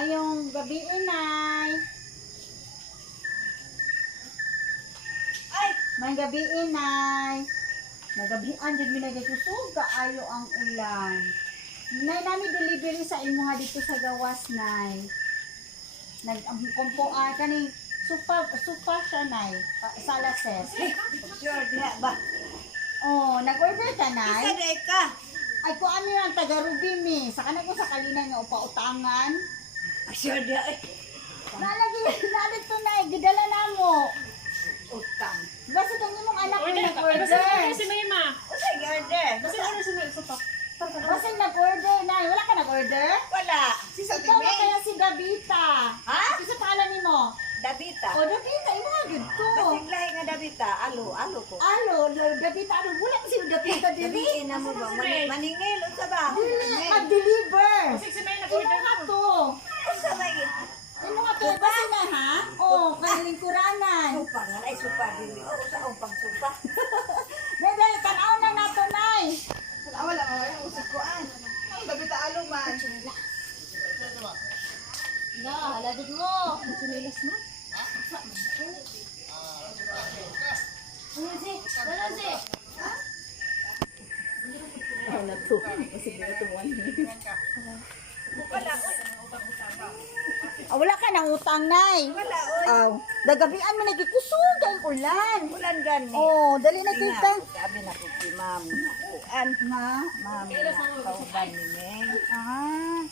Maayong gabi, inay. Ay! May gabi, inay. Nagabihan din minagay kusog, kaayo ang ulan. Nay, nami delivery sa imuha dito sa gawas, nay. Nagkumpo kani supa siya, nay. Sa lases. Sure, diha ba? Oh, nag-order ka, Isa nay? day ka. Ay, ko ano yan, taga-rubi, mi. Sa kanan ko sa kalinay nga upa-utangan. Sure, diha. Nalit to, nay. Gidala na mo. Utang. Basta itong imong anak ko Order ka. nag-order. Basta order si Mayma. Usay order. Basta order si Mayma. Supak. Basta nag-order, nay. Wala ka nag-order? Wala. Si sa Ikaw na Timay. kaya si Davita. Ha? Isa pangalan ni mo? Dabita. O, Davita. Imo nga good to. Basig lahi nga Dabita. Alo ko. Alo, Davita. Ano, wala ko si Davita dili. Dabiin na mo ba? Maningil. Unsa ba? Dili, mag-deliver. Kasi si Mayma Imo nag-order nga ko. to. Unsa ba yun? Imo nga to. Basta na, ha? O, kalingkuranan. Supa nga. Ay, supa dili. O, sa upang supa. Nay, tanaw na nato, nay. Wala mo. Wala usap ko an. Ay, Dabita alo man. Na, haladod mo. Chinilas mo? Wala. Wala ka nang utang, nay. Wala. Oy. Aw, dagabian mo nagkikusog ang ulan. Ulan gani. Oh, dali na kita. Sabi na ko si ma'am. Kuan. Ma. Ma'am na kauban ni Meng. Ah.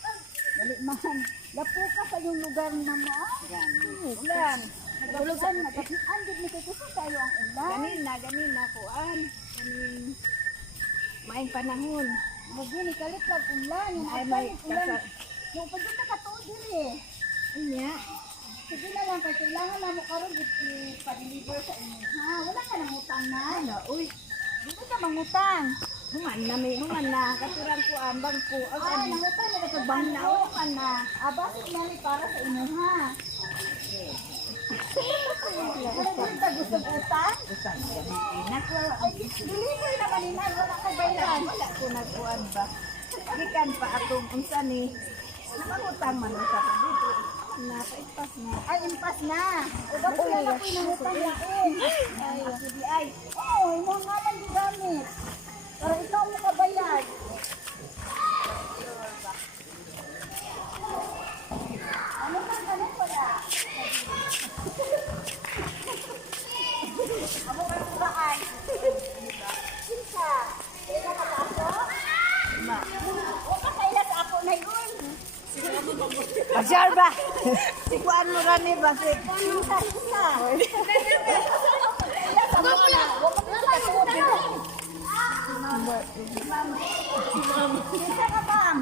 Dali man. Lapo ka sa yung lugar na mo. Yan. Ulan. Nagulugan na gabian gid nagkikusog tayo ang ulan. Ganin na kuan. Ganin. Maing panahon. Magini kalit lang ulan. Yung Ay, ulan, may ulan. kasa- Yung pagod na katuod diri. Inya. Sige na lang, kaya kailangan na mo karon i-pa-deliver sa inyo. Ha, wala ka nang utang na. Ano, uy. Hindi ka mangutang. Human na. Katuran ko ambang ko. Ang Ah, ano. nangutang na nagkagbang na o ka na. Bakit nani para sa inyo, ha? Ano ba yung gusto utang? Usang gabi na. Ay, deliver naman ni Nay, wala ka bayan. Wala ko nagkuan ba. Gikan pa atong unsa ni. Mangutang man sa ka dito. Napaipas na. Ay, impas na. O, dapat wala ko yung nangutang lain. Ay, CBI. Oo, yung mga nga lang gamit. Para ikaw mo kabayad. Ano ka ganun wala? Ano ka saan? Sinta. Ika ka na ako? Ma. O, kakailas ako na yun. Asyar ba? Sikuan mo rani ba si. Sinta, sinta. Kakailas ako na. Huwag mo na kasuot yun. Sinta ka, ma'am.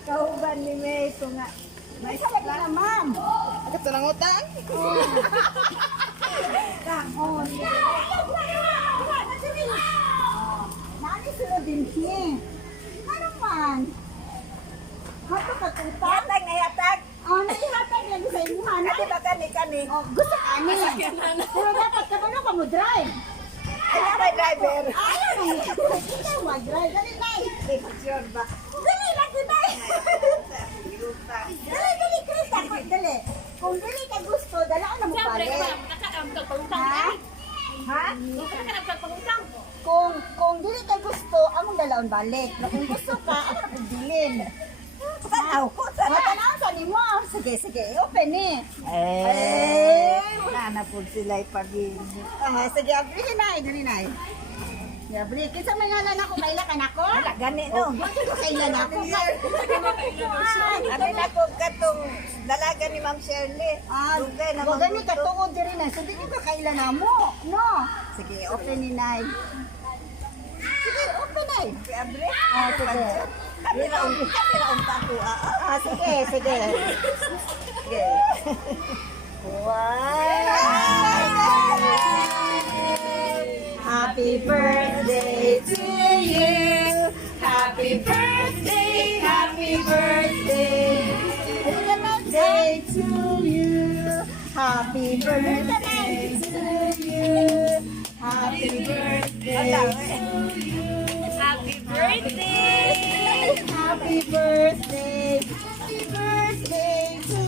Kauban ni May ko nga. May salag na, ma'am. Agad sa utang? Oh, nani sunod din siya. Ano man? Hato ka tuta? Yatag na yatag. Oh, naihatag yan sa imuhan. Ate ba kani? Oh, gusto ka ni. Pero dapat ka ano ka mo drive? Ay, may driver. Ayaw na mo. Ikaw mag-drive. Dali na. Sure ba? Dali na kita. Dali, Chris. Ako, dali. Kung dali ka gusto, dalaan na mo Siyempre, pala. nakakapagpagutang Ha? ka. Ha? Nakakapagpagutang. Kung dili ka gusto, among dalaon balik. Na kung gusto ka, ako na bilin. Sanaw ko, sanaw. Matanaw sa nimo. Sige, open eh. Nana po sila ipagin. Sige, abli na, dali na. Abli, kinsa may ngalan ako, kaila ka nako? Wala, gani no. Bakit ko kailan ako? Ano na ko katong dalaga ni Ma'am Shirley. Dugay na Wag gani ka tuod diri na. So dili ka kailan na mo. No. Sige, open ni Nay. Sige, open Nay. Si Abre. Sige. Kapila ang tato. Sige. Sige. Wow. Happy birthday to you. Happy birthday to you. Happy birthday to you. Happy birthday to you. Happy birthday! Happy birthday. Happy birthday to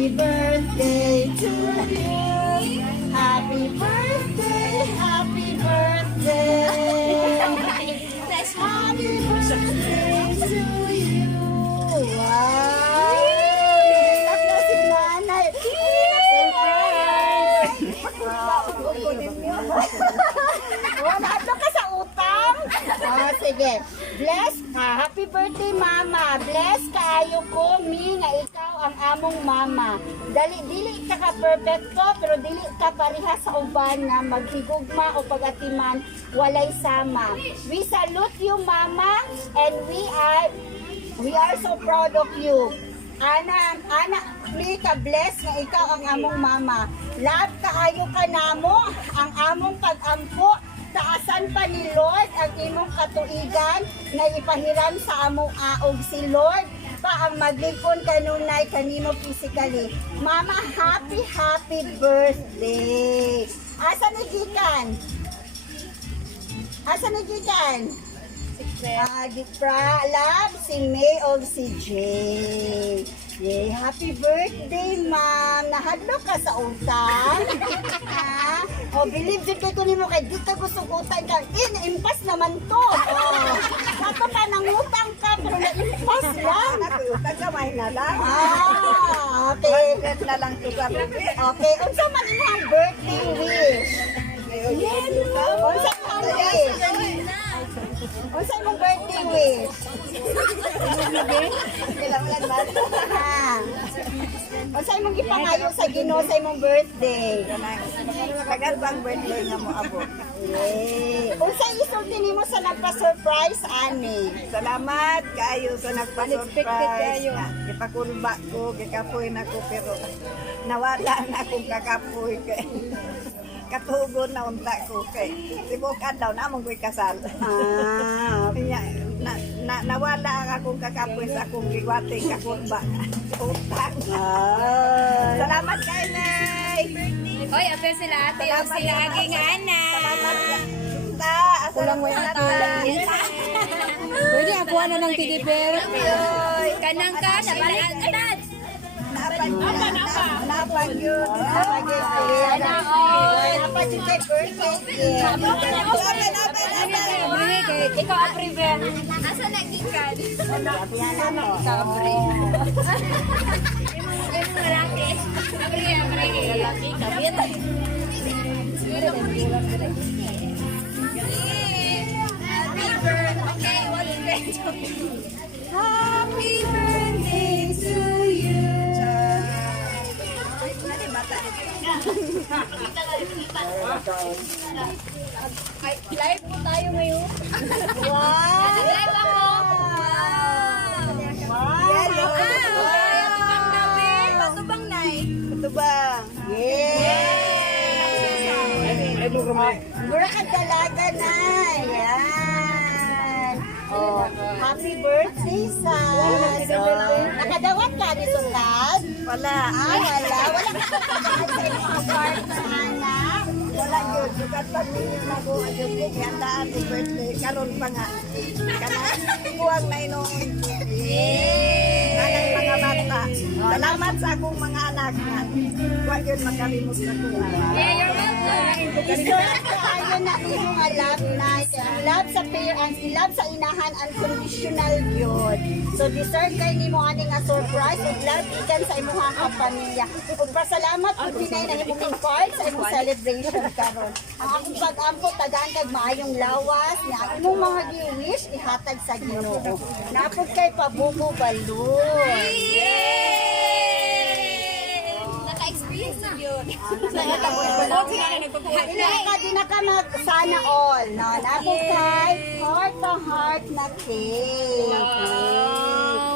Happy birthday to you. Happy birthday, happy birthday. Happy birthday to you. Wow! Iyak na si nanay. Wala ka sa utang. Oh, sige. Bless ka. Happy birthday, mama. Bless kaayo ko, mi, nga ikaw ang among mama. Dili ka perfecto, pero dili ka pareha sa uban nga maghigugma o atiman, walay sama. We salute you, mama, and we are so proud of you. Ana, mi ka bless nga ikaw ang among mama. Love kaayo ka namo, ang among pag-ampo. Taasan pa ni Lord ang imong katuigan na ipahiram sa amoa og si Lord pa ang mag-lig-on kanunay kanimo physically. Mama, happy birthday. Asa ni gikan? Love si Mae og si Jay. Yay, happy birthday, ma'am. Nahadlo ka sa utang. Ha? O, believe dito ko nimo kay di ka gusto utang ka. Impas naman to. Oh. Sato ka nang utang ka, pero na-impas lang. Utang kamay na lang. Ah, okay. Budget na lang to sa rubi. Okay, unsa man imong birthday wish? Unsa imong wish? Unsa imong birthday wish? Ha? Unsa imong gipangayo sa Ginoo sa imong birthday? Kagarbang birthday nga mo abot. Yay! Unsa isulti nimo sa nagpa-surprise ani? Salamat kaayo sa Unexpected nagpa-surprise. kayo. Ipakulba ko, gikapoy na ko, pero nawala na akong kakapoy kay katugon na unta ko kay sibukan daw na mong ko'y kasal. Ah, Kanya, nawala akong kakapoy sa akong giwating kakulba. Utang. Salamat kay Nay. Oy, apel sila ate. O sila aking anak. Kulang way na Pwede ako na ng teddy bear. Kanang ka, nabalaan ka na. Napag yun. Dapat yung kay birthday gift. Ikaw ang prevent. Asa nagikan? Yan na to. Sabre. Yung malaki. Lalaki. Kabit. Happy birthday. What's great? Happy birthday to you. Ay, live po tayo ngayon. Wow! Live ako. Matubang nay. Matubang. Yay! Mura ka dalaga na. Yan. Oh, happy birthday, Sas. Nakadawat ka ni Sultan? Wala. Wala. Wala ka pagkakaan sa mga part na anak. Wala yun. Sugat pag ninyo na ko. Ayun ko. Kaya happy birthday. Karoon pa nga. Kuwag na inuun. Kanang mga bata. Salamat sa akong mga anak nga. Huwag yun makalimot sa kuha. Yeah, you're welcome. Deserve kaayo na imong nga love night. Ang love sa parents, love sa inahan, unconditional yun. So deserve kay nimo ani nga surprise ug love ikan sa imong nga pamilya. Ug pasalamat ug pinay na imong part sa imong celebration karon. Ang akong pag-ampo tagaan kag maayong lawas nga ang imong mga gi-wish ihatag sa Ginoo. Napod kay pabugo balon. Naka-experience na yun. Di na ka sana all. No? Napod kay heart to heart na cake.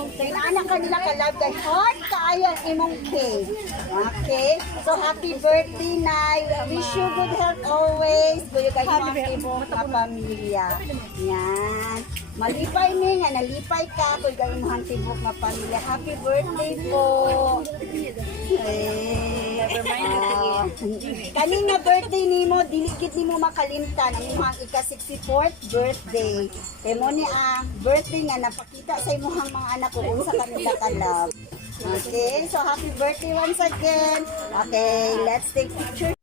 Okay. Anak ka nila ka-love kay heart kaayo ang imong cake. Okay? So happy birthday, Nay. Wish you good health always. Kuya kay imong pamilya. Yan. Malipay mi nga nalipay ka kung gawin mo ang tibok nga pamilya. Happy birthday po. Kaning nga birthday nimo, dilikit nimo makalimtan ang imong ika-64th birthday. Kay mo ni ang birthday nga napakita sa imong mga anak kung unsa kanila ka love. Okay, so happy birthday once again. Okay, let's take picture.